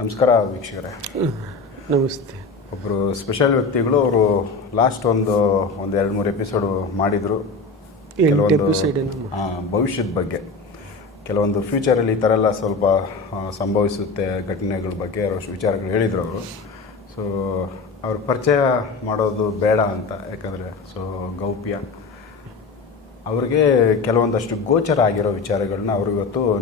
ನಮಸ್ಕಾರ ವೀಕ್ಷಕರೇ. ನಮಸ್ತೆ. ಒಬ್ಬರು ಸ್ಪೆಷಲ್ ವ್ಯಕ್ತಿಗಳು ಅವರು ಲಾಸ್ಟ್ ಒಂದು ಒಂದು ಎರಡು ಮೂರು ಎಪಿಸೋಡು ಮಾಡಿದರು. ಭವಿಷ್ಯದ ಬಗ್ಗೆ. ಕೆಲವೊಂದು ಫ್ಯೂಚರಲ್ಲಿ ಈ ಥರ ಎಲ್ಲ ಸ್ವಲ್ಪ ಸಂಭವಿಸುತ್ತೆ ಘಟನೆಗಳ ಬಗ್ಗೆ ಅವರಷ್ಟು ವಿಚಾರಗಳು ಹೇಳಿದರು ಅವರು. ಸೊ ಅವ್ರ ಪರಿಚಯ ಮಾಡೋದು ಬೇಡ ಅಂತ ಯಾಕಂದರೆ ಸೊ ಗೌಪ್ಯ. ಅವ್ರಿಗೆ ಕೆಲವೊಂದಷ್ಟು ಗೋಚರ ಆಗಿರೋ ವಿಚಾರಗಳನ್ನ ಅವರು ಇವತ್ತು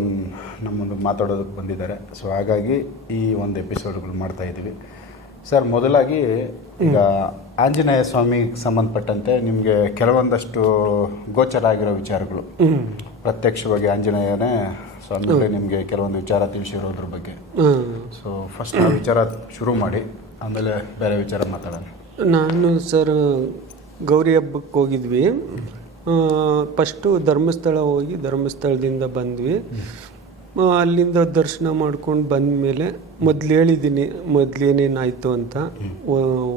ನಮ್ಮೊಂದು ನಮ್ಮ ಮಾತಾಡೋದಕ್ಕೆ ಬಂದಿದ್ದಾರೆ. ಸೊ ಹಾಗಾಗಿ ಈ ಒಂದು ಎಪಿಸೋಡ್ಗಳು ಮಾಡ್ತಾ ಇದ್ದೀವಿ. ಸರ್ ಮೊದಲಾಗಿ ಈಗ ಆಂಜನೇಯ ಸ್ವಾಮಿಗೆ ಸಂಬಂಧಪಟ್ಟಂತೆ ನಿಮಗೆ ಕೆಲವೊಂದಷ್ಟು ಗೋಚರ ಆಗಿರೋ ವಿಚಾರಗಳು. ಪ್ರತ್ಯಕ್ಷವಾಗಿ ಆಂಜನೇಯನೇ ಸ್ವಾಮಿಗಳೇ ನಿಮಗೆ ಕೆಲವೊಂದು ವಿಚಾರ ತಿಳಿಸಿರೋದ್ರ ಬಗ್ಗೆ. ಸೊ ಫಸ್ಟ್ ಆ ವಿಚಾರ ಶುರು ಮಾಡಿ ಆಮೇಲೆ ಬೇರೆ ವಿಚಾರ ಮಾತಾಡೋಣ. ನಾನು ಸರ್ ಗೌರಿ ಹಬ್ಬಕ್ಕೆ ಹೋಗಿದ್ವಿ. ಫಸ್ಟು ಧರ್ಮಸ್ಥಳ ಹೋಗಿ ಧರ್ಮಸ್ಥಳದಿಂದ ಬಂದ್ವಿ. ಅಲ್ಲಿಂದ ದರ್ಶನ ಮಾಡ್ಕೊಂಡು ಬಂದ ಮೇಲೆ ಮೊದ್ಲು ಹೇಳಿದ್ದೀನಿ ಮೊದಲು ಏನೇನಾಯಿತು ಅಂತ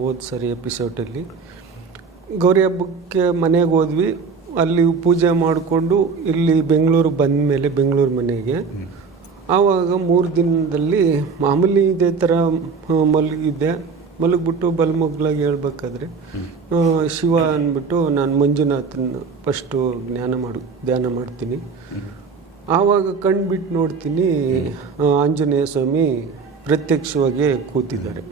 ಹೋದ ಸರಿ ಎಪಿಸೋಡಲ್ಲಿ. ಗೌರಿ ಹಬ್ಬಕ್ಕೆ ಮನೆಗೆ ಹೋದ್ವಿ. ಅಲ್ಲಿ ಪೂಜೆ ಮಾಡಿಕೊಂಡು ಇಲ್ಲಿ ಬೆಂಗಳೂರು ಬಂದ ಮೇಲೆ ಬೆಂಗಳೂರು ಮನೆಗೆ. ಆವಾಗ ಮೂರು ದಿನದಲ್ಲಿ ಮಾಮೂಲಿ ಇದೇ ಥರ ಮಲಗಿದ್ದೆ ಮಲಗಿಬಿಟ್ಟು ಬಲ್ಮಗ್ಲಾಗಿ ಹೇಳ್ಬೇಕಾದ್ರೆ ಶಿವ ಅಂದ್ಬಿಟ್ಟು ನಾನು ಮಂಜುನಾಥನ ಫಸ್ಟು ಜ್ಞಾನ ಮಾಡು, ಧ್ಯಾನ ಮಾಡ್ತೀನಿ. ಆವಾಗ ಕಣ್ಬಿಟ್ಟು ನೋಡ್ತೀನಿ ಆಂಜನೇಯ ಸ್ವಾಮಿ ಪ್ರತ್ಯಕ್ಷವಾಗಿ ಕೂತಿದ್ದಾರೆ.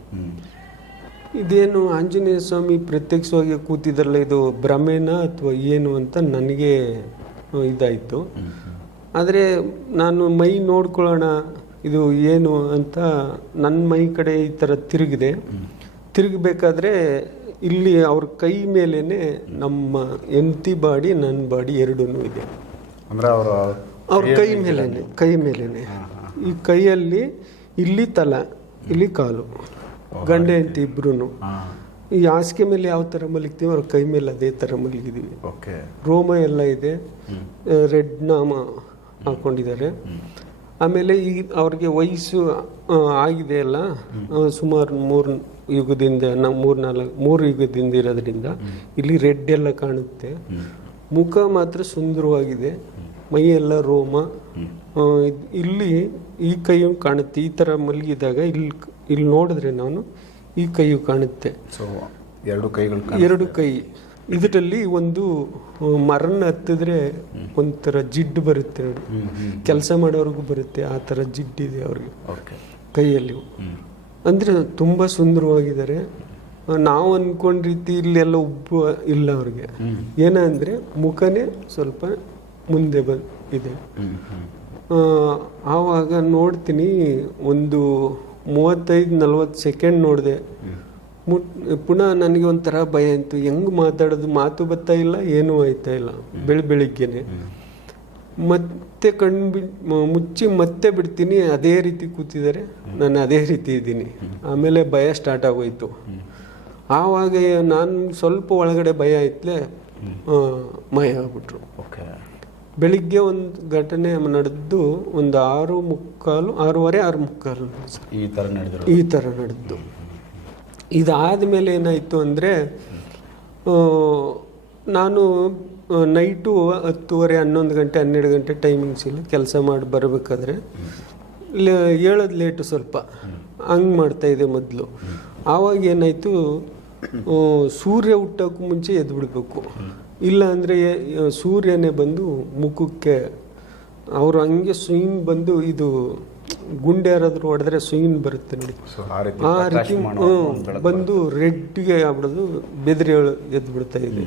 ಇದೇನು ಆಂಜನೇಯ ಸ್ವಾಮಿ ಪ್ರತ್ಯಕ್ಷವಾಗಿ ಕೂತಿದ್ರಲ್ಲ, ಇದು ಭ್ರಮೇನ ಅಥವಾ ಏನು ಅಂತ ನನಗೆ ಇದಾಯಿತು. ಆದರೆ ನಾನು ಮೈ ನೋಡ್ಕೊಳ್ಳೋಣ, ಇದು ಏನು ಅಂತ ನನ್ನ ಮೈ ಕಡೆ ಈ ಥರ ತಿರುಗಿದೆ. ತಿರುಗಬೇಕಾದ್ರೆ ಇಲ್ಲಿ ಅವ್ರ ಕೈ ಮೇಲೇನೆ ನಮ್ಮ ಎಂತಿ ಬಾಡಿ ನನ್ನ ಬಾಡಿ ಎರಡೂ ಇದೆ. ಅಂದ್ರೆ ಅವರ ಅವ್ರ ಕೈ ಮೇಲೇನೆ ಕೈ ಮೇಲೇನೆ. ಈ ಕೈಯಲ್ಲಿ ಇಲ್ಲಿ ತಲ ಇಲ್ಲಿ ಕಾಲು ಗಂಡ ಹೆಂಡತಿ ಇಬ್ರು ಈ ಹಾಸಿಗೆ ಮೇಲೆ ಯಾವ ಥರ ಮಲಗ್ತೀವಿ ಅವ್ರ ಕೈ ಮೇಲೆ ಅದೇ ಥರ ಮಲಗಿದೀವಿ. ಓಕೆ. ರೋಮ ಎಲ್ಲ ಇದೆ. ರೆಡ್ ನಾಮ ಹಾಕೊಂಡಿದ್ದಾರೆ. ಆಮೇಲೆ ಈ ಅವ್ರಿಗೆ ವಯಸ್ಸು ಆಗಿದೆ ಅಲ್ಲ? ಸುಮಾರು ಮೂರು ಯುಗದಿಂದ ನಾವು ಮೂರು ನಾಲ್ಕು ಮೂರು ಯುಗದಿಂದ ಇರೋದ್ರಿಂದ ಇಲ್ಲಿ ರೆಡ್ ಎಲ್ಲ ಕಾಣುತ್ತೆ. ಮುಖ ಮಾತ್ರ ಸುಂದರವಾಗಿದೆ. ಮೈಯೆಲ್ಲ ರೋಮ. ಇಲ್ಲಿ ಈ ಕೈಯು ಕಾಣುತ್ತೆ. ಈ ಥರ ಮಲಗಿದಾಗ ಇಲ್ಲಿ ಇಲ್ಲಿ ನೋಡಿದ್ರೆ ನಾನು ಈ ಕೈಯು ಕಾಣುತ್ತೆ. ಎರಡು ಕೈಗಳು ಎರಡು ಕೈ. ಇದರಲ್ಲಿ ಒಂದು ಮರನ ಹತ್ತಿದ್ರೆ ಒಂಥರ ಜಿಡ್ಡು ಬರುತ್ತೆ ನೋಡಿ. ಕೆಲಸ ಮಾಡೋರಿಗೂ ಬರುತ್ತೆ ಆ ಥರ ಜಿಡ್ಡಿದೆ ಅವ್ರಿಗೆ. ಕೈಯಲ್ಲಿ. ಅಂದರೆ ತುಂಬ ಸುಂದರವಾಗಿದ್ದಾರೆ. ನಾವು ಅನ್ಕೊಂಡ ರೀತಿ ಇಲ್ಲೆಲ್ಲ ಉಬ್ಬು ಇಲ್ಲ ಅವ್ರಿಗೆ. ಏನಂದರೆ ಮುಖನೇ ಸ್ವಲ್ಪ ಮುಂದೆ ಬ ಇದೆ. ಆವಾಗ ನೋಡ್ತೀನಿ ಒಂದು ಮೂವತ್ತೈದು ನಲ್ವತ್ತು ಸೆಕೆಂಡ್ ನೋಡಿದೆ. ಮುಟ್ ಪುನಃ ನನಗೆ ಒಂಥರ ಭಯ ಇತ್ತು ಹೆಂಗೆ ಮಾತಾಡೋದು? ಮಾತು ಬರ್ತಾ ಇಲ್ಲ ಏನೂ ಆಯ್ತಾ ಇಲ್ಲ. ಬೆಳಿ ಬೆಳಿಗ್ಗೆನೆ. ಮತ್ತೆ ಕಣ್ಣು ಬಿ ಮುಚ್ಚಿ ಮತ್ತೆ ಬಿಡ್ತೀನಿ. ಅದೇ ರೀತಿ ಕೂತಿದ್ದಾರೆ. ನಾನು ಅದೇ ರೀತಿ ಇದ್ದೀನಿ. ಆಮೇಲೆ ಭಯ ಸ್ಟಾರ್ಟ್ ಆಗೋಯ್ತು. ಆವಾಗ ನಾನು ಸ್ವಲ್ಪ ಒಳಗಡೆ ಭಯ ಇತ್ತಲೆ ಮಯ ಆಗ್ಬಿಟ್ರು. ಓಕೆ. ಬೆಳಿಗ್ಗೆ ಒಂದು ಘಟನೆ ನಡೆದು ಒಂದು ಆರು ಮುಕ್ಕಾಲು ಆರೂವರೆ ಆರು ಮುಕ್ಕಾಲು. ಈ ಥರ ನಡೆದು ಈ ಥರ ನಡೆದು. ಇದಾದ ಮೇಲೆ ಏನಾಯಿತು ಅಂದರೆ ನಾನು ನೈಟು ಹತ್ತುವರೆ, ಹನ್ನೊಂದು ಗಂಟೆ, ಹನ್ನೆರಡು ಗಂಟೆ ಟೈಮಿಂಗ್ಸ್ ಇಲ್ಲ ಕೆಲಸ ಮಾಡಿ ಬರಬೇಕಾದ್ರೆ ಹೇಳೋದು ಲೇಟು ಸ್ವಲ್ಪ. ಹಂಗೆ ಮಾಡ್ತಾಯಿದ್ದೆ ಮೊದಲು. ಆವಾಗ ಏನಾಯಿತು ಸೂರ್ಯ ಹುಟ್ಟೋಕ್ಕೂ ಮುಂಚೆ ಎದ್ದು ಬಿಡಬೇಕು ಇಲ್ಲ ಅಂದರೆ ಸೂರ್ಯನೇ ಬಂದು ಮುಖಕ್ಕೆ, ಅವರು ಹಂಗೆ ಸ್ವಿಂಗ್ ಬಂದು ಇದು ಗುಂಡೆ ಯಾರಾದರೂ ಹೊಡೆದ್ರೆ ಸುಯಿನ್ ಬರುತ್ತೆ ನೋಡಿ. ಆ ರೀತಿ ಬಂದು ರೆಡ್ಗೆ ಆಗ್ಬಿಡೋದು ಬೆದರಿ ಎದ್ದು ಬಿಡ್ತಾ ಇದೆ.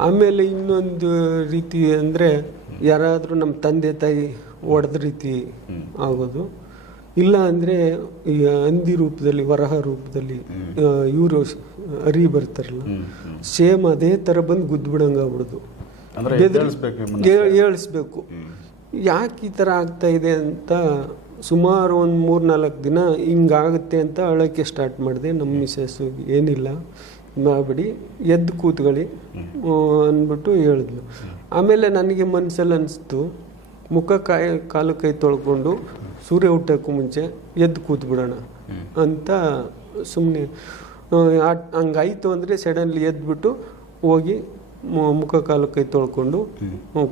ಆಮೇಲೆ ಇನ್ನೊಂದು ರೀತಿ ಅಂದರೆ ಯಾರಾದರೂ ನಮ್ಮ ತಂದೆ ತಾಯಿ ಹೊಡೆದ ರೀತಿ ಆಗೋದು. ಇಲ್ಲ ಅಂದರೆ ಈ ಹಂದಿ ರೂಪದಲ್ಲಿ ವರಹ ರೂಪದಲ್ಲಿ ಇವರು ಅರಿ ಬರ್ತಾರಲ್ಲ. ಸೇಮ್ ಅದೇ ಥರ ಬಂದು ಆಗ್ಬಿಡೋದು. ಎದ್ದೇಳಿಸ್ಬೇಕು ನಿಮ್ಮನ್ನ. ಏಳ್- ಏಳಿಸ್ಬೇಕು. ಯಾಕೆ ಈ ಥರ ಆಗ್ತಾ ಇದೆ ಅಂತ ಸುಮಾರು ಒಂದು ಮೂರು ನಾಲ್ಕು ದಿನ ಹಿಂಗಾಗುತ್ತೆ ಅಂತ ಅಳೋಕ್ಕೆ ಸ್ಟಾರ್ಟ್ ಮಾಡಿದೆ. ನಮ್ಮ ಮಿಸ್ಸಸ್ಸು ಏನಿಲ್ಲ ಮಾಡಬೇಡಿ ಎದ್ದು ಕೂತ್ಕೊಳ್ಳಿ ಅಂದ್ಬಿಟ್ಟು ಹೇಳಿದ್ಲು. ಆಮೇಲೆ ನನಗೆ ಮನಸ್ಸಲ್ಲಿ ಅನಿಸ್ತು ಮುಖ ಕಾಯಿ ಕಾಲು ಕೈ ತೊಳ್ಕೊಂಡು ಸೂರ್ಯ ಹುಟ್ಟೋಕ್ಕೂ ಮುಂಚೆ ಎದ್ದು ಕೂತ್ ಬಿಡೋಣ ಅಂತ ಸುಮ್ಮನೆ ಹಂಗಾಯ್ತು ಅಂದರೆ ಸಡನ್ಲಿ ಎದ್ದುಬಿಟ್ಟು ಹೋಗಿ ಮುಖ ಕಾಲು ಕೈ ತೊಳ್ಕೊಂಡು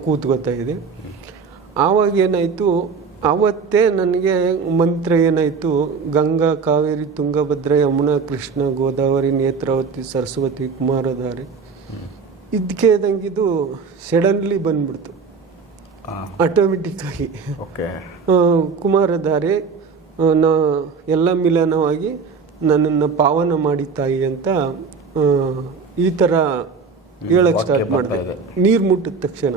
ಕೂತ್ಕೋತಾ ಇದೆ ಆವಾಗ ಏನಾಯಿತು? ಆವತ್ತೇ ನನಗೆ ಮಂತ್ರ ಏನಾಯಿತು? ಗಂಗಾ ಕಾವೇರಿ ತುಂಗಭದ್ರ ಯಮುನಾ ಕೃಷ್ಣ ಗೋದಾವರಿ ನೇತ್ರಾವತಿ ಸರಸ್ವತಿ ಕುಮಾರಧಾರಿ ಇದಕ್ಕೆ ಇದ್ಕೇದಂಗಿದು ಸಡನ್ಲಿ ಬಂದ್ಬಿಡ್ತು. ಆಟೋಮೆಟಿಕ್ಕಾಗಿ ಕುಮಾರಧಾರೆ ನಾ ಎಲ್ಲ ಮಿಲನವಾಗಿ ನನ್ನನ್ನು ಪಾವನ ಮಾಡಿ ತಾಯಿ ಅಂತ ಈ ಥರ ಹೇಳಕ್ ಸ್ಟಾರ್ಟ್ ಮಾಡಿದೆ. ನೀರು ಮುಟ್ಟಿದ ತಕ್ಷಣ.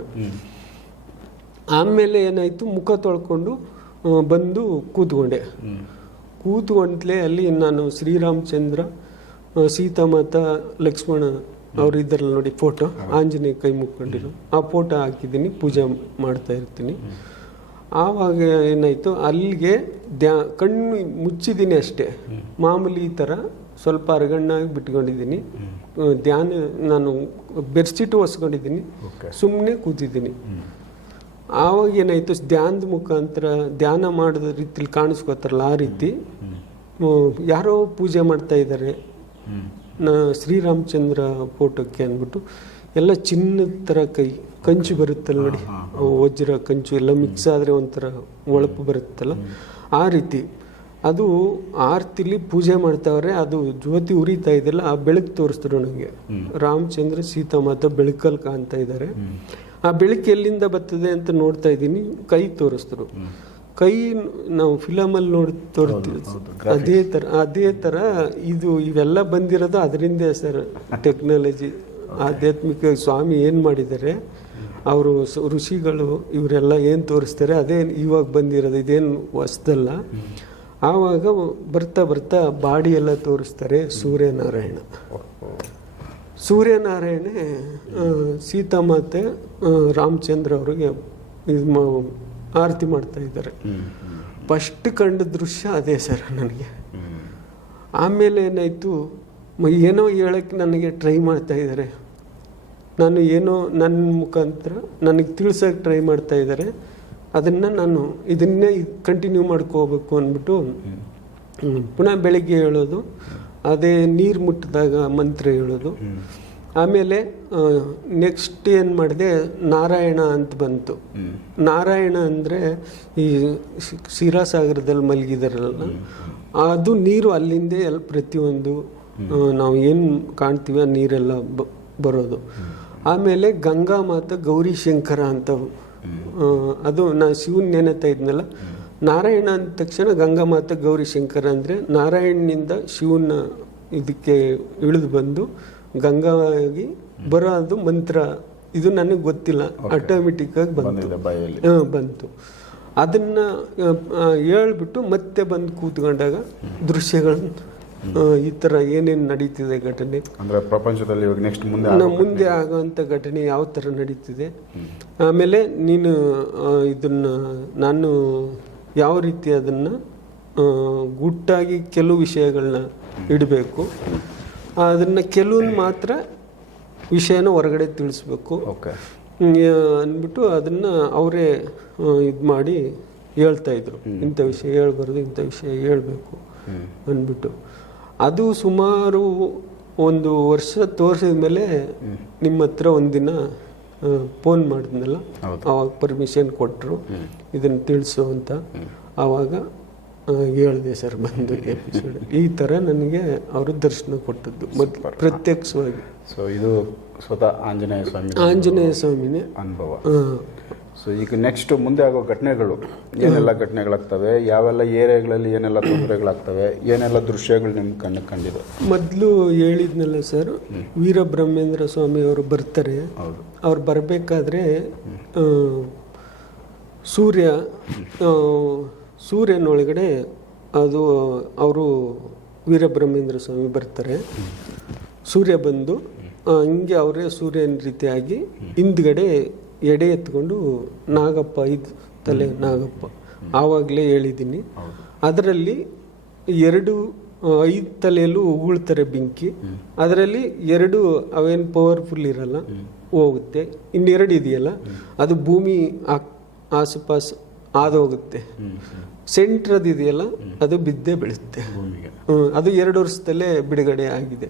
ಆಮೇಲೆ ಏನಾಯಿತು ಮುಖ ತೊಳ್ಕೊಂಡು ಬಂದು ಕೂತ್ಕೊಂಡೆ. ಕೂತ್ಕೊಂಡ್ಲೇ ಅಲ್ಲಿ ನಾನು ಶ್ರೀರಾಮಚಂದ್ರ ಸೀತಾ ಸೀತಾಮಾತ ಲಕ್ಷ್ಮಣ ಅವ್ರು ಇದ್ರಲ್ಲಿ ನೋಡಿ ಫೋಟೋ ಆಂಜನೇಯ ಕೈ ಮುಕ್ಕೊಂಡಿರೋ. ಆ ಫೋಟೋ ಹಾಕಿದ್ದೀನಿ ಪೂಜೆ ಮಾಡ್ತಾ ಇರ್ತೀನಿ. ಆವಾಗ ಏನಾಯಿತು ಅಲ್ಲಿಗೆ ದ್ಯಾ ಕಣ್ಣು ಮುಚ್ಚಿದ್ದೀನಿ ಅಷ್ಟೇ. ಮಾಮೂಲಿ ಈ ಥರ ಸ್ವಲ್ಪ ಅರಗಣ್ಣಾಗಿ ಬಿಟ್ಕೊಂಡಿದ್ದೀನಿ. ಧ್ಯಾನ ನಾನು ಬೆಡ್ಶೀಟು ಒಸ್ಕೊಂಡಿದ್ದೀನಿ. ಸುಮ್ಮನೆ ಕೂತಿದ್ದೀನಿ. ಆವಾಗ ಏನಾಯ್ತು ಧ್ಯಾನದ ಮುಖಾಂತರ ಧ್ಯಾನ ಮಾಡಿದ ರೀತಿಲಿ ಕಾಣಿಸ್ಕೋತಾರಲ್ಲ ಆ ರೀತಿ. ಯಾರೋ ಪೂಜೆ ಮಾಡ್ತಾ ಇದ್ದಾರೆ ನಾ ಶ್ರೀರಾಮಚಂದ್ರ ಫೋಟೋಕ್ಕೆ ಅಂದ್ಬಿಟ್ಟು ಎಲ್ಲ ಚಿನ್ನದ ಥರ ಕೈ ಕಂಚು ಬರುತ್ತಲ್ಲ ನೋಡಿ ವಜ್ರ ಕಂಚು ಎಲ್ಲ ಮಿಕ್ಸ್ ಆದರೆ ಒಂಥರ ಒಳಪು ಬರುತ್ತಲ್ಲ. ಆ ರೀತಿ. ಅದು ಆರ್ತಿಲಿ ಪೂಜೆ ಮಾಡ್ತಾವ್ರೆ ಅದು ಜ್ಯೋತಿ ಉರಿತಾ ಇದೆಯಲ್ಲ ಆ ಬೆಳಕು ತೋರಿಸಿದ್ರು ನನಗೆ. ರಾಮಚಂದ್ರ ಸೀತಾ ಮಾತಾ ಬೆಳಕಲ್ಲಿ ಕಾಣ್ತಾ ಇದ್ದಾರೆ ಆ ಬೆಳಕು ಎಲ್ಲಿಂದ ಬರ್ತದೆ ಅಂತ ನೋಡ್ತಾ ಇದ್ದೀನಿ. ಕೈ ತೋರಿಸಿದ್ರು. ಕೈ ನಾವು ಫಿಲಮಲ್ಲಿ ನೋಡಿ ತೋರಿಸ್ತೀವಿ ಅದೇ ಥರ ಅದೇ ಥರ ಇದು ಇವೆಲ್ಲ ಬಂದಿರೋದು ಅದರಿಂದ ಸರ್ ಟೆಕ್ನಾಲಜಿ. ಆಧ್ಯಾತ್ಮಿಕ ಸ್ವಾಮಿ ಏನು ಮಾಡಿದ್ದಾರೆ ಅವರು ಋಷಿಗಳು ಇವರೆಲ್ಲ ಏನು ತೋರಿಸ್ತಾರೆ ಅದೇ ಇವಾಗ ಬಂದಿರೋದು ಇದೇನು ಹೊಸ್ದಲ್ಲ. ಆವಾಗ ಬರ್ತಾ ಬರ್ತಾ ಬಾಡಿ ಎಲ್ಲ ತೋರಿಸ್ತಾರೆ ಸೂರ್ಯನಾರಾಯಣ. ಸೂರ್ಯನಾರಾಯಣ ಸೀತಾ ಮಾತೆ ರಾಮಚಂದ್ರ ಅವರಿಗೆ ಇದು ಆರತಿ ಮಾಡ್ತಾ ಇದ್ದಾರೆ. ಫಸ್ಟ್ ಕಂಡ ದೃಶ್ಯ ಅದೇ ಸರ್ ನನಗೆ. ಆಮೇಲೆ ಏನಾಯಿತು ಏನೋ ಹೇಳಕ್ಕೆ ನನಗೆ ಟ್ರೈ ಮಾಡ್ತಾ ಇದ್ದಾರೆ. ನಾನು ಏನೋ ನನ್ನ ಮುಖಾಂತರ ನನಗೆ ತಿಳ್ಸೋಕೆ ಟ್ರೈ ಮಾಡ್ತಾ ಇದ್ದಾರೆ. ಅದನ್ನು ನಾನು ಇದನ್ನೇ ಕಂಟಿನ್ಯೂ ಮಾಡ್ಕೋಬೇಕು ಅಂದ್ಬಿಟ್ಟು ಪುನಃ ಬೆಳಿಗ್ಗೆ ಹೇಳೋದು ಅದೇ ನೀರು ಮುಟ್ಟಿದಾಗ ಮಂತ್ರ ಹೇಳೋದು. ಆಮೇಲೆ ನೆಕ್ಸ್ಟ್ ಏನು ಮಾಡಿದೆ, ನಾರಾಯಣ ಅಂತ ಬಂತು. ನಾರಾಯಣ ಅಂದರೆ ಈ ಸಾಗರದಲ್ಲಿ ಮಲಗಿದಾರಲ್ಲ. ಅದು ನೀರು ಅಲ್ಲಿಂದೇ ಎಲ್ಲ ಪ್ರತಿಯೊಂದು ನಾವು ಏನು ಕಾಣ್ತೀವಿ ಆ ನೀರೆಲ್ಲ ಬರೋದು. ಆಮೇಲೆ ಗಂಗಾ ಮಾತ ಗೌರಿ ಶಂಕರ ಅಂತ ಅದು ನಾ ಶಿವನ್ ನೆನೆತಾ ಇದ್ನಲ್ಲ. ನಾರಾಯಣ ಅಂದ ತಕ್ಷಣ ಗಂಗಾ ಮಾತ ಗೌರಿ ಶಂಕರ ಅಂದರೆ ನಾರಾಯಣನಿಂದ ಶಿವನ ಇದಕ್ಕೆ ಇಳಿದು ಬಂದು ಗಂಗಾಗಿ ಬರೋದು ಮಂತ್ರ. ಇದು ನನಗೆ ಗೊತ್ತಿಲ್ಲ. ಆಟೋಮೆಟಿಕ್ ಆಗಿ ಬಂತು. ಬಂತು. ಅದನ್ನ ಹೇಳ್ಬಿಟ್ಟು ಮತ್ತೆ ಬಂದು ಕೂತ್ಕೊಂಡಾಗ ದೃಶ್ಯಗಳನ್ನ ಈ ಥರ ಏನೇನು ನಡೀತಿದೆ ಘಟನೆ. ಅಂದ್ರೆ ಪ್ರಪಂಚದಲ್ಲಿ ಇವಾಗ ನೆಕ್ಸ್ಟ್ ಮುಂದೆ ಮುಂದೆ ಆಗುವಂಥ ಘಟನೆ ಯಾವ ಥರ ನಡೀತಿದೆ? ಆಮೇಲೆ ನೀನು ಇದನ್ನ ನಾನು ಯಾವ ರೀತಿ ಅದನ್ನು ಗುಟ್ಟಾಗಿ ಕೆಲವು ವಿಷಯಗಳನ್ನ ಇಡಬೇಕು. ಅದನ್ನು ಕೆಲವೊಂದು ಮಾತ್ರ ವಿಷಯನ ಹೊರಗಡೆ ತಿಳಿಸ್ಬೇಕು. ಓಕೆ. ಅಂದ್ಬಿಟ್ಟು ಅದನ್ನು ಅವರೇ ಇದು ಮಾಡಿ ಹೇಳ್ತಾ ಇದ್ರು. ಇಂಥ ವಿಷಯ ಹೇಳ್ಬಾರ್ದು ಇಂಥ ವಿಷಯ ಹೇಳ್ಬೇಕು ಅಂದ್ಬಿಟ್ಟು. ಅದು ಸುಮಾರು ಒಂದು ವರ್ಷ ತೋರಿಸಿದ ಮೇಲೆ ನಿಮ್ಮ ಹತ್ರ ಒಂದಿನ ಫೋನ್ ಮಾಡಿದ್ನಲ್ಲ. ಅವಾಗ ಪರ್ಮಿಷನ್ ಕೊಟ್ಟರು ಇದನ್ನು ತಿಳಿಸು ಅಂತ. ಆವಾಗ ಹೇಳಿದೆ ಸರ್ ಬಂದು ಎಪಿಸೋಡ್ ಈ ಥರ ನನಗೆ ಅವರು ದರ್ಶನ ಕೊಟ್ಟದ್ದು ಮೊದ್ಲು ಪ್ರತ್ಯಕ್ಷವಾಗಿ. ಸೊ ಇದು ಸ್ವತಃ ಆಂಜನೇಯ ಸ್ವಾಮಿ ಆಂಜನೇಯ ಸ್ವಾಮಿನೇ. ಅನುಭವ. ಸೊ ಈಗ ನೆಕ್ಸ್ಟ್ ಮುಂದೆ ಆಗೋ ಘಟನೆಗಳು. ಏನೆಲ್ಲ ಘಟನೆಗಳಾಗ್ತವೆ? ಯಾವೆಲ್ಲ ಏರಿಯಾಗಳಲ್ಲಿ ಏನೆಲ್ಲ ತೊಂದರೆಗಳಾಗ್ತವೆ? ಏನೆಲ್ಲ ದೃಶ್ಯಗಳು ನಿಮ್ಮ ಕಣ್ಣು ಕಂಡಿದೆ ಮೊದಲು ಹೇಳಿದ್ನಲ್ಲ ಸರ್ ವೀರಬ್ರಹ್ಮೇಂದ್ರ ಸ್ವಾಮಿ ಅವರು ಬರ್ತಾರೆ. ಅವ್ರು ಬರಬೇಕಾದ್ರೆ ಸೂರ್ಯ ಸೂರ್ಯನೊಳಗಡೆ ಅದು ಅವರು ವೀರಬ್ರಹ್ಮೇಂದ್ರ ಸ್ವಾಮಿ ಬರ್ತಾರೆ. ಸೂರ್ಯ ಬಂದು ಹಿಂಗೆ ಅವರೇ ಸೂರ್ಯನ ರೀತಿಯಾಗಿ ಹಿಂದ್ಗಡೆ ಎಡೆ ಎತ್ಕೊಂಡು ನಾಗಪ್ಪ ಇದು ತಲೆ ನಾಗಪ್ಪ. ಆವಾಗಲೇ ಹೇಳಿದ್ದೀನಿ. ಅದರಲ್ಲಿ ಎರಡು ಐದು ತಲೆಯಲ್ಲೂ ಉಗುಳ್ತಾರೆ ಬೆಂಕಿ. ಅದರಲ್ಲಿ ಎರಡು ಅವೇನು ಪವರ್ಫುಲ್ ಇರಲ್ಲ ಹೋಗುತ್ತೆ. ಇನ್ನೆರಡು ಇದೆಯಲ್ಲ ಅದು ಭೂಮಿ ಆಸುಪಾಸು ಆದೋಗುತ್ತೆ. ಹೋಗುತ್ತೆ ಹ್ಮ್. ಇದೆಯಲ್ಲ ಅದು ಬಿದ್ದೇ ಬೀಳುತ್ತೆ. ಅದು ಎರಡು ವರ್ಷದಲ್ಲೇ ಬಿಡುಗಡೆ ಆಗಿದೆ.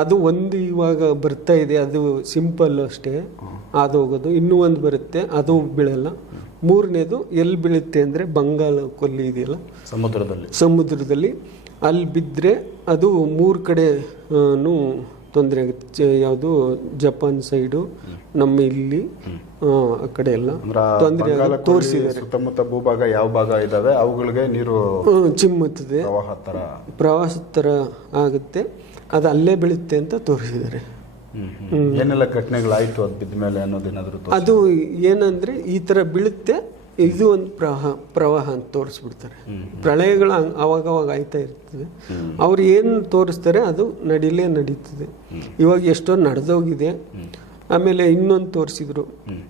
ಅದು ಒಂದು ಇವಾಗ ಬರ್ತಾ ಇದೆ ಅದು ಸಿಂಪಲ್ ಅಷ್ಟೇ. ಅದು ಹೋಗೋದು. ಇನ್ನೂ ಒಂದು ಬರುತ್ತೆ ಅದು ಬೀಳಲ್ಲ. ಮೂರನೇದು ಎಲ್ಲಿ ಬೀಳುತ್ತೆ ಅಂದರೆ ಬಂಗಾಳ ಕೊಲ್ಲಿ ಇದೆಯಲ್ಲ? ಸಮುದ್ರದಲ್ಲಿ. ಸಮುದ್ರದಲ್ಲಿ. ಅಲ್ಲಿ ಬಿದ್ದರೆ ಅದು ಮೂರು ಕಡೆ ಆನು ತೊಂದರೆ ಆಗುತ್ತೆ. ಯಾವುದು ಜಪಾನ್ ಸೈಡು ನಮ್ಮ ಇಲ್ಲಿ ಆ, ಕಡೆ ಎಲ್ಲ ತೊಂದರೆ ತೋರಿಸಿದ್ದಾರೆ. ಸುತ್ತಮುತ್ತ ಭೂಭಾಗ ಯಾವ ಭಾಗ ಇದಾವೆ? ಅವುಗಳಿಗೆ ನೀರು ಚಿಮ್ಮುತ್ತದೆ ಪ್ರವಾಹ ತರ ಪ್ರವಾಸದ ಥರ ಆಗುತ್ತೆ. ಅದು ಅಲ್ಲೇ ಬೀಳುತ್ತೆ ಅಂತ ತೋರಿಸಿದ್ದಾರೆ. ಏನೆಲ್ಲ ಘಟನೆಗಳಾಯ್ತು ಅದು ಬಿದ್ದ ಮೇಲೆ ಅನ್ನೋದೇನಾದ್ರೂ ಅದು ಏನಂದ್ರೆ ಈ ಥರ ಬೀಳುತ್ತೆ. ಇದು ಒಂದು ಪ್ರವಾಹ ಪ್ರವಾಹ ಅಂತ ತೋರಿಸ್ಬಿಡ್ತಾರೆ. ಪ್ರಳಯಗಳು ಆವಾಗವಾಗ ಆಯ್ತಾ ಇರ್ತದೆ. ಅವ್ರು ಏನು ತೋರಿಸ್ತಾರೆ ಅದು ನಡಿಲೇ ನಡೀತದೆ. ಇವಾಗ ಎಷ್ಟೋ ನಡೆದೋಗಿದೆ. ಆಮೇಲೆ ಇನ್ನೊಂದು ತೋರಿಸಿದ್ರು.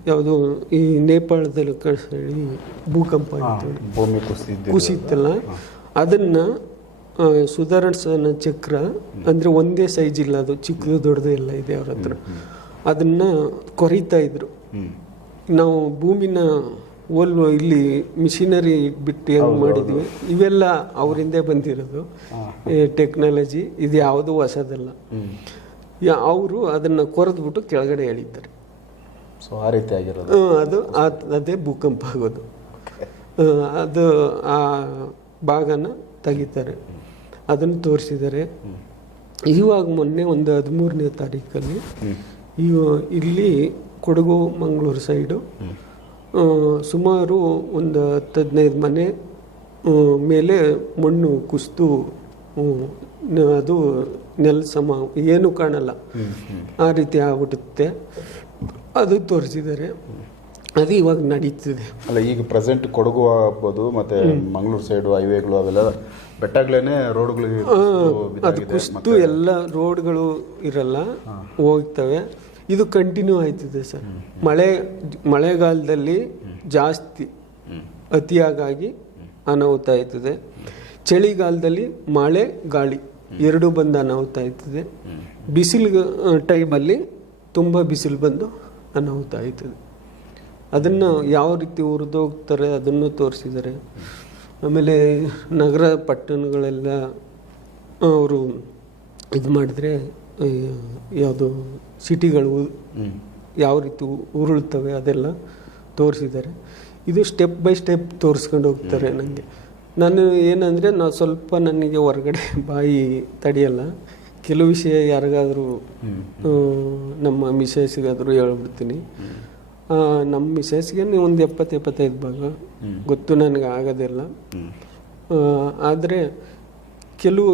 ಯಾವುದು ಈ ನೇಪಾಳದಲ್ಲಿ ಕಳ್ಸಳಿ ಭೂಕಂಪ ಆಯ್ತು. ಕುಸಿತಲ್ಲ ಅದನ್ನ ಸುಧಾರಣ ಚಕ್ರ ಅಂದ್ರೆ ಒಂದೇ ಸೈಜ್ ಇಲ್ಲ ಅದು ಚಿಕ್ಕದು ದೊಡ್ಡದು ಎಲ್ಲ ಇದೆ ಅವ್ರ ಹತ್ರ. ಅದನ್ನ ಕೊರಿತಾ ಇದ್ರು. ನಾವು ಭೂಮಿನ ಓಲ್ ಇಲ್ಲಿ ಮಿಷಿನರಿ ಇಟ್ಬಿಟ್ಟು ಹೆಂಗ್ ಮಾಡಿದ್ವಿ? ಇವೆಲ್ಲ ಅವರಿಂದೇ ಬಂದಿರೋದು. ಟೆಕ್ನಾಲಜಿ ಇದು ಯಾವುದು ಹೊಸದಲ್ಲ. ಅವರು ಅದನ್ನ ಕೊರೆದ್ಬಿಟ್ಟು ಕೆಳಗಡೆ ಎಳಿತಾರೆ. ಸೊ ಆ ರೀತಿ ಆಗಿರೋದು. ಅದು ಅದೇ ಭೂಕಂಪ ಆಗೋದು. ಅದು ಆ ಭಾಗನ ತೆಗಿತಾರೆ. ಅದನ್ನು ತೋರಿಸಿದ್ದಾರೆ. ಇವಾಗ ಮೊನ್ನೆ ಒಂದು ಹದಿಮೂರನೇ ತಾರೀಕಲ್ಲಿ ಇವ- ಇಲ್ಲಿ ಕೊಡಗು ಮಂಗಳೂರು ಸೈಡು ಸುಮಾರು ಒಂದು ಹತ್ತು ಹದಿನೈದು ಮನೆ ಮೇಲೆ ಮಣ್ಣು ಕುಸಿದು ಅದು ನೆಲ ಸಮ ಏನು ಕಾಣಲ್ಲ. ಆ ರೀತಿ ಆಗ್ಬಿಡುತ್ತೆ ಅದು ತೋರಿಸಿದ್ದಾರೆ. ಅದು ಇವಾಗ ನಡೀತಿದೆ. ಅಲ್ಲ ಈಗ ಪ್ರೆಸೆಂಟ್ ಕೊಡಗು ಆಗ್ಬೋದು ಮತ್ತೆ ಮಂಗಳೂರು ಸೈಡು ಹೈವೇಗಳು ಅವೆಲ್ಲ ಬೆಟ್ಟಗಳೇನೆ ರೋಡ್ಗಳಿಗೆ ಅದು ಕುಸ್ತು ಎಲ್ಲ ರೋಡ್ಗಳು ಇರಲ್ಲ ಹೋಗ್ತವೆ. ಇದು ಕಂಟಿನ್ಯೂ ಆಯ್ತಿದೆ ಸರ್. ಮಳೆ, ಮಳೆಗಾಲದಲ್ಲಿ ಜಾಸ್ತಿ ಅತಿಯಾಗಿ ಅನಾಹುತ ಆಯ್ತದೆ. ಚಳಿಗಾಲದಲ್ಲಿ ಮಳೆ, ಗಾಳಿ ಎರಡು ಬಂದು ಅನಾಹುತ ಆಯ್ತದೆ. ಬಿಸಿಲು ಟೈಮಲ್ಲಿ ತುಂಬ ಬಿಸಿಲು ಬಂದು ಅನಾಹುತ ಆಯ್ತದೆ. ಅದನ್ನು ಯಾವ ರೀತಿ ಹುರಿದೋಗ್ತಾರೆ ಅದನ್ನು ತೋರಿಸಿದ್ದಾರೆ. ಆಮೇಲೆ ನಗರ ಪಟ್ಟಣಗಳೆಲ್ಲ ಅವರು ಇದು ಮಾಡಿದ್ರೆ ಯಾವುದು ಸಿಟಿಗಳು ಯಾವ ರೀತಿ ಉರುಳುತ್ತವೆ ಉರುಳ್ತವೆ ಅದೆಲ್ಲ ತೋರಿಸಿದ್ದಾರೆ. ಇದು ಸ್ಟೆಪ್ ಬೈ ಸ್ಟೆಪ್ ತೋರಿಸ್ಕೊಂಡು ಹೋಗ್ತಾರೆ ನನಗೆ ನಾನು ಏನಂದರೆ ನಾವು ಸ್ವಲ್ಪ ನನಗೆ ಹೊರಗಡೆ ಬಾಯಿ ತಡೆಯಲ್ಲ. ಕೆಲವು ವಿಷಯ ಯಾರಿಗಾದರೂ ನಮ್ಮ ಮಿಸೇಸ್ಗಾದರೂ ಹೇಳ್ಬಿಡ್ತೀನಿ. ನಮ್ಮ ಮಿಸೇಸ್ಗೆ ಒಂದು ಎಪ್ಪತ್ತು ಎಪ್ಪತ್ತೈದು ಭಾಗ ಗೊತ್ತು ನನಗೆ ಆಗೋದಿಲ್ಲ ಆದರೆ ಕೆಲವು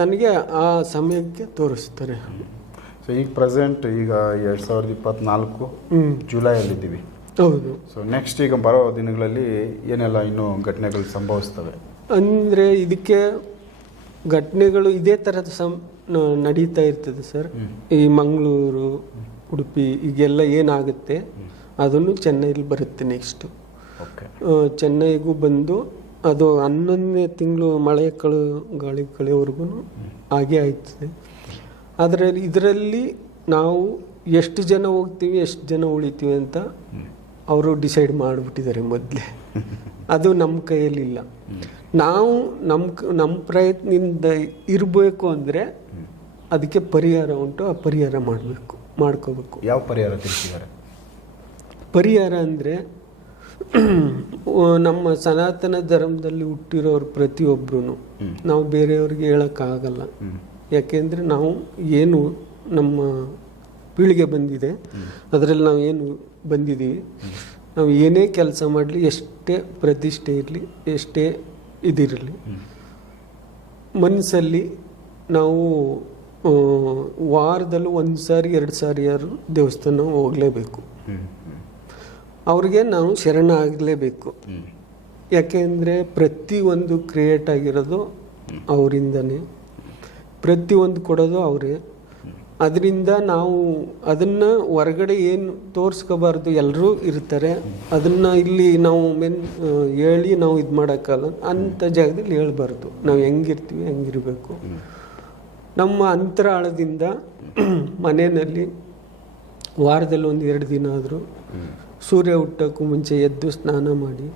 ನನಗೆ ಆ ಸಮಯಕ್ಕೆ ತೋರಿಸ್ತಾರೆ. ಸೊ ಈಗ ಪ್ರೆಸೆಂಟ್ ಈಗ ಎರಡು ಸಾವಿರದ ಇಪ್ಪತ್ನಾಲ್ಕು ಜುಲೈಯಲ್ಲಿ ಜುಲೈಯಲ್ಲಿದ್ದೀವಿ. ಹೌದು. ಸೊ ನೆಕ್ಸ್ಟ್ ಈಗ ಬರೋ ದಿನಗಳಲ್ಲಿ ಏನೆಲ್ಲ ಇನ್ನೂ ಘಟನೆಗಳು ಸಂಭವಿಸ್ತವೆ? ಅಂದರೆ ಇದಕ್ಕೆ ಘಟನೆಗಳು ಇದೇ ಥರದ ಸಂ ನಡೀತಾ ಇರ್ತದೆ ಸರ್. ಈ ಮಂಗಳೂರು ಉಡುಪಿ ಈಗೆಲ್ಲ ಏನಾಗುತ್ತೆ ಅದನ್ನು ಚೆನ್ನೈಲಿ ಬರುತ್ತೆ ನೆಕ್ಸ್ಟು ಚೆನ್ನೈಗೂ ಬಂದು ಅದು ಹನ್ನೊಂದನೇ ತಿಂಗಳು ಮಳೆ ಕಳು ಗಾಳಿ ಕಳೆವರೆಗೂ ಹಾಗೆ ಆಯ್ತದೆ. ಆದರೆ ಇದರಲ್ಲಿ ನಾವು ಎಷ್ಟು ಜನ ಹೋಗ್ತೀವಿ ಎಷ್ಟು ಜನ ಉಳಿತೀವಿ ಅಂತ ಅವರು ಡಿಸೈಡ್ ಮಾಡಿಬಿಟ್ಟಿದ್ದಾರೆ ಮೊದಲೇ. ಅದು ನಮ್ಮ ಕೈಯಲ್ಲಿಲ್ಲ. ನಾವು ನಮ್ಮ ನಮ್ಮ ಪ್ರಯತ್ನದಿಂದ ಇರಬೇಕು ಅಂದರೆ ಅದಕ್ಕೆ ಪರಿಹಾರ ಉಂಟು ಆ ಪರಿಹಾರ ಮಾಡಬೇಕು ಮಾಡ್ಕೋಬೇಕು. ಯಾವ ಪರಿಹಾರ ತಿಳಿಸಿದ್ದಾರೆ? ಪರಿಹಾರ ಅಂದರೆ ನಮ್ಮ ಸನಾತನ ಧರ್ಮದಲ್ಲಿ ಹುಟ್ಟಿರೋರು ಪ್ರತಿಯೊಬ್ಬರು ನಾವು ಬೇರೆಯವ್ರಿಗೆ ಹೇಳೋಕ್ಕಾಗಲ್ಲ. ಯಾಕೆಂದರೆ ನಾವು ಏನು ನಮ್ಮ ಪೀಳಿಗೆ ಬಂದಿದೆ ಅದರಲ್ಲಿ ನಾವು ಏನು ಬಂದಿದ್ದೀವಿ. ನಾವು ಏನೇ ಕೆಲಸ ಮಾಡಲಿ ಎಷ್ಟೇ ಪ್ರತಿಷ್ಠೆ ಇರಲಿ ಎಷ್ಟೇ ಇದಿರಲಿ. ಮನಸ್ಸಲ್ಲಿ ನಾವು ವಾರದಲ್ಲೂ ಒಂದು ಸಾರಿ ಎರಡು ಸಾರಿ ಯಾರು ದೇವಸ್ಥಾನ ಹೋಗಲೇಬೇಕು. ಅವ್ರಿಗೆ ನಾವು ಶರಣ ಆಗಲೇಬೇಕು. ಯಾಕೆಂದರೆ ಪ್ರತಿಯೊಂದು ಕ್ರಿಯೇಟ್ ಆಗಿರೋದು ಅವರಿಂದನೇ. ಪ್ರತಿಯೊಂದು ಕೊಡೋದು ಅವರೇ. ಅದರಿಂದ ನಾವು ಅದನ್ನು ಹೊರಗಡೆ ಏನು ತೋರಿಸ್ಕೋಬಾರ್ದು ಎಲ್ಲರೂ ಇರ್ತಾರೆ. ಅದನ್ನು ಇಲ್ಲಿ ನಾವು ಮೆನ್ ಹೇಳಿ ನಾವು ಇದು ಮಾಡೋಕ್ಕಲ್ಲ. ಅಂಥ ಜಾಗದಲ್ಲಿ ಹೇಳ್ಬಾರ್ದು. ನಾವು ಹೆಂಗಿರ್ತೀವಿ, ಹೆಂಗಿರಬೇಕು. ನಮ್ಮ ಅಂತರಾಳದಿಂದ ಮನೆಯಲ್ಲಿ ವಾರದಲ್ಲಿ ಒಂದು ಎರಡು ದಿನ ಆದರೂ ಸೂರ್ಯ ಹುಟ್ಟೋಕ್ಕೂ ಮುಂಚೆ ಎದ್ದು ಸ್ನಾನ ಮಾಡಿ,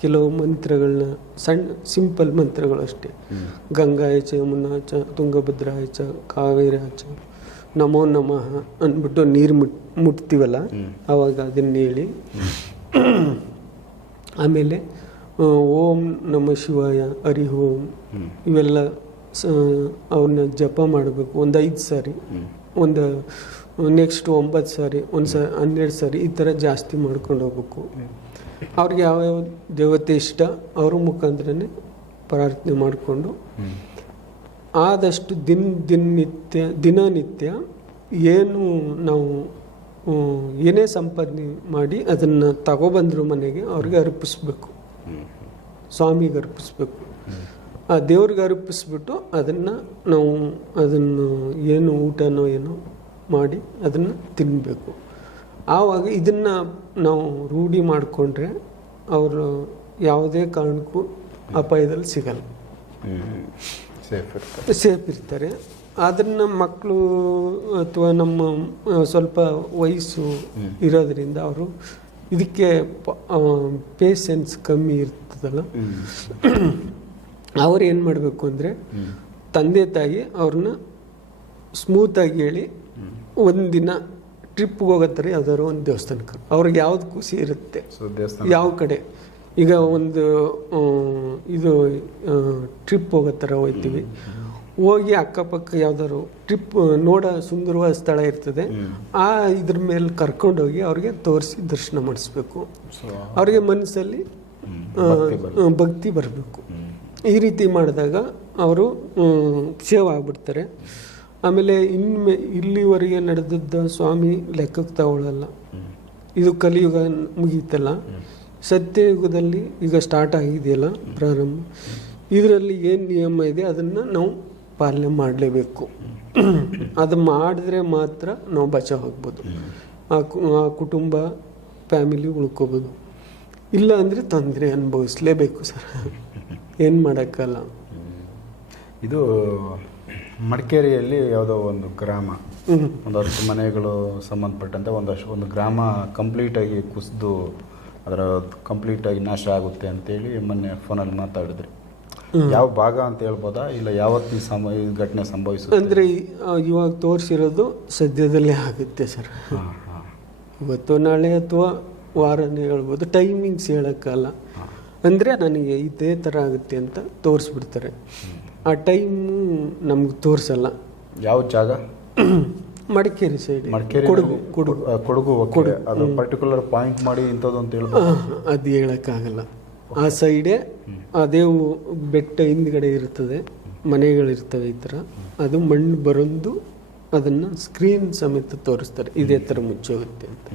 ಕೆಲವು ಮಂತ್ರಗಳನ್ನ ಸಣ್ಣ ಸಿಂಪಲ್ ಮಂತ್ರಗಳಷ್ಟೇ. ಅಷ್ಟೇ ಹೆಚ್ಚ, ಯಮುನಾ ಚ ತುಂಗಭದ್ರಾಯ ಚ ಕಾವೇರಿ ಚ ನಮೋ ನಮಃ ಅಂದ್ಬಿಟ್ಟು ನೀರು ಮುಟ್, ಮುಟ್ತೀವಲ್ಲ? ಆವಾಗ ಅದನ್ನ ಹೇಳಿ. ಆಮೇಲೆ ಓಂ ನಮ ಶಿವಾಯ, ಹರಿ ಓಂ, ಇವೆಲ್ಲ ಅವನ್ನ ಜಪ ಮಾಡಬೇಕು. ಒಂದು ಐದು ಸಾರಿ. ಒಂದು ನೆಕ್ಸ್ಟ್ ಒಂಬತ್ತು ಸಾರಿ, ಒಂದು ಸ, ಹನ್ನೆರಡು ಸಾರಿ ಈ ಥರ ಜಾಸ್ತಿ ಮಾಡ್ಕೊಂಡು ಹೋಗ್ಬೇಕು. ಅವ್ರಿಗೆ ಯಾವ್ಯಾವ ದೇವತೆ ಇಷ್ಟ ಅವ್ರ ಮುಖಾಂತರನೇ ಪ್ರಾರ್ಥನೆ ಮಾಡಿಕೊಂಡು ಆದಷ್ಟು ದಿನ, ದಿನನಿತ್ಯ ದಿನನಿತ್ಯ ಏನು ನಾವು ಏನೇ ಸಂಪಾದನೆ ಮಾಡಿ ಅದನ್ನು ತಗೊಬಂದ್ರು ಮನೆಗೆ ಅವ್ರಿಗೆ ಅರ್ಪಿಸ್ಬೇಕು. ಸ್ವಾಮಿಗೆ ಅರ್ಪಿಸ್ಬೇಕು. ಆ ದೇವ್ರಿಗೆ ಅರ್ಪಿಸ್ಬಿಟ್ಟು ಅದನ್ನು ನಾವು ಅದನ್ನು ಏನು ಊಟನೋ ಏನೋ ಮಾಡಿ ಅದನ್ನು ತಿನ್ನಬೇಕು ಆವಾಗ ಇದನ್ನು ನಾವು ರೂಢಿ ಮಾಡಿಕೊಂಡ್ರೆ ಅವರು ಯಾವುದೇ ಕಾರಣಕ್ಕೂ ಅಪಾಯದಲ್ಲಿ ಸಿಗಲ್ಲ. ಸೇಫ್ ಇರ್ತಾರೆ. ಅದನ್ನು ಮಕ್ಕಳು ಅಥವಾ ನಮ್ಮ ಸ್ವಲ್ಪ ವಯಸ್ಸು ಇರೋದರಿಂದ ಅವರು ಇದಕ್ಕೆ ಪೇಷನ್ಸ್ ಕಮ್ಮಿ ಇರ್ತದಲ್ಲ? ಅವ್ರು ಏನು ಮಾಡಬೇಕು ಅಂದರೆ ತಂದೆ ತಾಯಿ ಅವ್ರನ್ನ ಸ್ಮೂತಾಗಿ ಹೇಳಿ ಒಂದಿನ ಟ್ರಿಪ್ಗೆ ಹೋಗತ್ತಾರೆ ಯಾವ್ದಾದ್ರು ಒಂದು ದೇವಸ್ಥಾನಕ್ಕೆ. ಅವ್ರಿಗೆ ಯಾವ್ದು ಖುಷಿ ಇರುತ್ತೆ? ಯಾವ ಕಡೆ? ಈಗ ಒಂದು ಇದು ಟ್ರಿಪ್ ಹೋಗೋ ಥರ ಹೋಗ್ತೀವಿ ಹೋಗಿ ಅಕ್ಕಪಕ್ಕ ಯಾವ್ದಾದ್ರು ಟ್ರಿಪ್ ನೋಡೋ ಸುಂದರವಾದ ಸ್ಥಳ ಇರ್ತದೆ. ಆ ಇದ್ರ ಮೇಲೆ ಕರ್ಕೊಂಡೋಗಿ ಅವ್ರಿಗೆ ತೋರಿಸಿ ದರ್ಶನ ಮಾಡಿಸ್ಬೇಕು. ಅವ್ರಿಗೆ ಮನಸ್ಸಲ್ಲಿ ಭಕ್ತಿ ಬರಬೇಕು. ಈ ರೀತಿ ಮಾಡಿದಾಗ ಅವರು ಸೇವ್ ಆಗ್ಬಿಡ್ತಾರೆ. ಆಮೇಲೆ ಇನ್ಮೆ ಇಲ್ಲಿವರೆಗೆ ನಡೆದಿದ್ದ ಸ್ವಾಮಿ ಲೆಕ್ಕಕ್ಕೆ ತಗೊಳ್ಳಲ್ಲ. ಇದು ಕಲಿಯುಗ ಮುಗೀತಲ್ಲ. ಸತ್ಯಯುಗದಲ್ಲಿ ಈಗ ಸ್ಟಾರ್ಟ್ ಆಗಿದೆಯಲ್ಲ ಪ್ರಾರಂಭ. ಇದರಲ್ಲಿ ಏನು ನಿಯಮ ಇದೆ ಅದನ್ನು ನಾವು ಪಾಲನೆ ಮಾಡಲೇಬೇಕು. ಅದು ಮಾಡಿದ್ರೆ ಮಾತ್ರ ನಾವು ಬಚಾವ್ ಆಗ್ಬೋದು. ಆ ಕು- ಆ ಕುಟುಂಬ ಫ್ಯಾಮಿಲಿ ಉಳ್ಕೋಬೋದು. ಇಲ್ಲ ಅಂದರೆ ತೊಂದರೆ ಅನುಭವಿಸ್ಲೇಬೇಕು ಸರ್. ಏನು ಮಾಡೋಕ್ಕಲ್ಲ. ಇದು ಮಡಿಕೇರಿಯಲ್ಲಿ ಯಾವುದೋ ಒಂದು ಗ್ರಾಮ ಒಂದಷ್ಟು ಮನೆಗಳು ಸಂಬಂಧಪಟ್ಟಂತೆ ಒಂದಷ್ಟು ಒಂದು ಗ್ರಾಮ ಕಂಪ್ಲೀಟಾಗಿ ಕುಸಿದು ಅದರ ಕಂಪ್ಲೀಟಾಗಿ ನಾಶ ಆಗುತ್ತೆ ಅಂತೇಳಿ ಮೊನ್ನೆ ಫೋನಲ್ಲಿ ಮಾತಾಡಿದ್ರಿ. ಯಾವ ಭಾಗ ಅಂತ ಹೇಳ್ಬೋದಾ? ಇಲ್ಲ ಯಾವತ್ತು ಈ ಸಮ ಈ ಘಟನೆ ಸಂಭವಿಸುತ್ತೆ? ಅಂದರೆ ಇವಾಗ ತೋರಿಸಿರೋದು ಸದ್ಯದಲ್ಲೇ ಆಗುತ್ತೆ ಸರ್. ಇವತ್ತು ನಾಳೆ ಅಥವಾ ವಾರನೇ ಹೇಳ್ಬೋದು ಟೈಮಿಂಗ್ಸ್ ಹೇಳೋಕ್ಕಲ್ಲ ಅಂದರೆ ನನಗೆ ಇದೇ ಥರ ಆಗುತ್ತೆ ಅಂತ ತೋರಿಸ್ಬಿಡ್ತಾರೆ. ಆ ಟೈಮು ನಮ್ಗೆ ತೋರಿಸಲ್ಲ. ಯಾವ ಜಾಗ? ಮಡಿಕೇರಿ ಸೈಡ್ ಮಡಿಕೇರಿ ಕೊಡಗು ಕೊಡಗು. ಕೊಡಗು ಅದು ಪರ್ಟಿಕ್ಯುಲರ್ ಪಾಯಿಂಟ್ ಮಾಡಿ ಇಂಥದ್ದು ಅಂತ ಹೇಳ್ಬೋದು ಅದು ಹೇಳೋಕ್ಕಾಗಲ್ಲ. ಆ ಸೈಡೇ ಆ ದೇವು ಬೆಟ್ಟ ಹಿಂದ್ಗಡೆ ಇರ್ತದೆ. ಮನೆಗಳಿರ್ತವೆ ಈ ಥರ ಅದು ಮಣ್ಣು ಬರೋದು ಅದನ್ನು ಸ್ಕ್ರೀನ್ ಸಮೇತ ತೋರಿಸ್ತಾರೆ. ಇದೇ ಥರ ಮುಚ್ಚೋಗುತ್ತೆ ಅಂತ.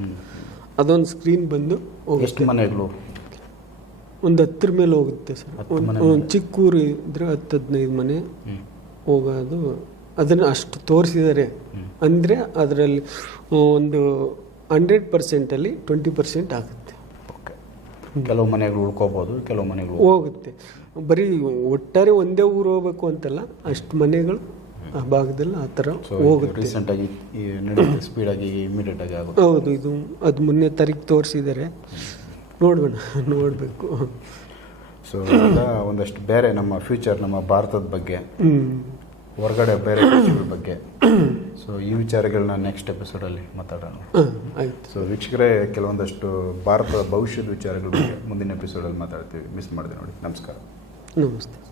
ಅದೊಂದು ಸ್ಕ್ರೀನ್ ಬಂದು ಎಷ್ಟು ಮನೆಗಳು? ಒಂದು ಹತ್ತರ ಮೇಲೆ ಹೋಗುತ್ತೆ ಸರ್. ಒಂದು ಚಿಕ್ಕ ಊರು ಇದ್ರೆ ಹತ್ತು ಹದಿನೈದು ಮನೆ. ಹೋಗೋದು. ಅದನ್ನು ಅಷ್ಟು ತೋರಿಸಿದ್ದಾರೆ. ಅಂದರೆ ಅದರಲ್ಲಿ ಒಂದು ಹಂಡ್ರೆಡ್ ಪರ್ಸೆಂಟಲ್ಲಿ ಟ್ವೆಂಟಿ ಪರ್ಸೆಂಟ್ ಆಗುತ್ತೆ. ಕೆಲವು ಮನೆಗಳು ಉಳ್ಕೋಬೋದು ಕೆಲವು ಮನೆಗಳು ಹೋಗುತ್ತೆ. ಬರೀ ಒಟ್ಟಾರೆ ಒಂದೇ ಊರು ಹೋಗ್ಬೇಕು ಅಂತಲ್ಲ ಅಷ್ಟು ಮನೆಗಳು ಆ ಭಾಗದಲ್ಲಿ ಆ ಥರ ಹೋಗುತ್ತೆ. ರೀಸೆಂಟಾಗಿ ಸ್ಪೀಡಾಗಿ ಇಮಿಡಿಯೇಟ್ ಆಗಿ ಆಗುತ್ತೆ. ಹೌದು ಇದು ಅದು ಮೊನ್ನೆ ತಾರೀಕು ತೋರಿಸಿದ್ದಾರೆ. ನೋಡೋಣ ನೋಡಬೇಕು. ಸೊ ಒಂದಷ್ಟು ಬೇರೆ ನಮ್ಮ ಫ್ಯೂಚರ್ ನಮ್ಮ ಭಾರತದ ಬಗ್ಗೆ ಹೊರಗಡೆ ಬೇರೆ ದೇಶಗಳ ಬಗ್ಗೆ. ಸೊ ಈ ವಿಚಾರಗಳನ್ನ ನೆಕ್ಸ್ಟ್ ಎಪಿಸೋಡಲ್ಲಿ ಮಾತಾಡೋಣ. ಆಯಿತು. ಸೊ ವೀಕ್ಷಕರೇ ಕೆಲವೊಂದಷ್ಟು ಭಾರತದ ಭವಿಷ್ಯದ ವಿಚಾರಗಳ ಬಗ್ಗೆ ಮುಂದಿನ ಎಪಿಸೋಡಲ್ಲಿ ಮಾತಾಡ್ತೀವಿ. ಮಿಸ್ ಮಾಡಿದೆ ನೋಡಿ. ನಮಸ್ಕಾರ. ನಮಸ್ತೆ.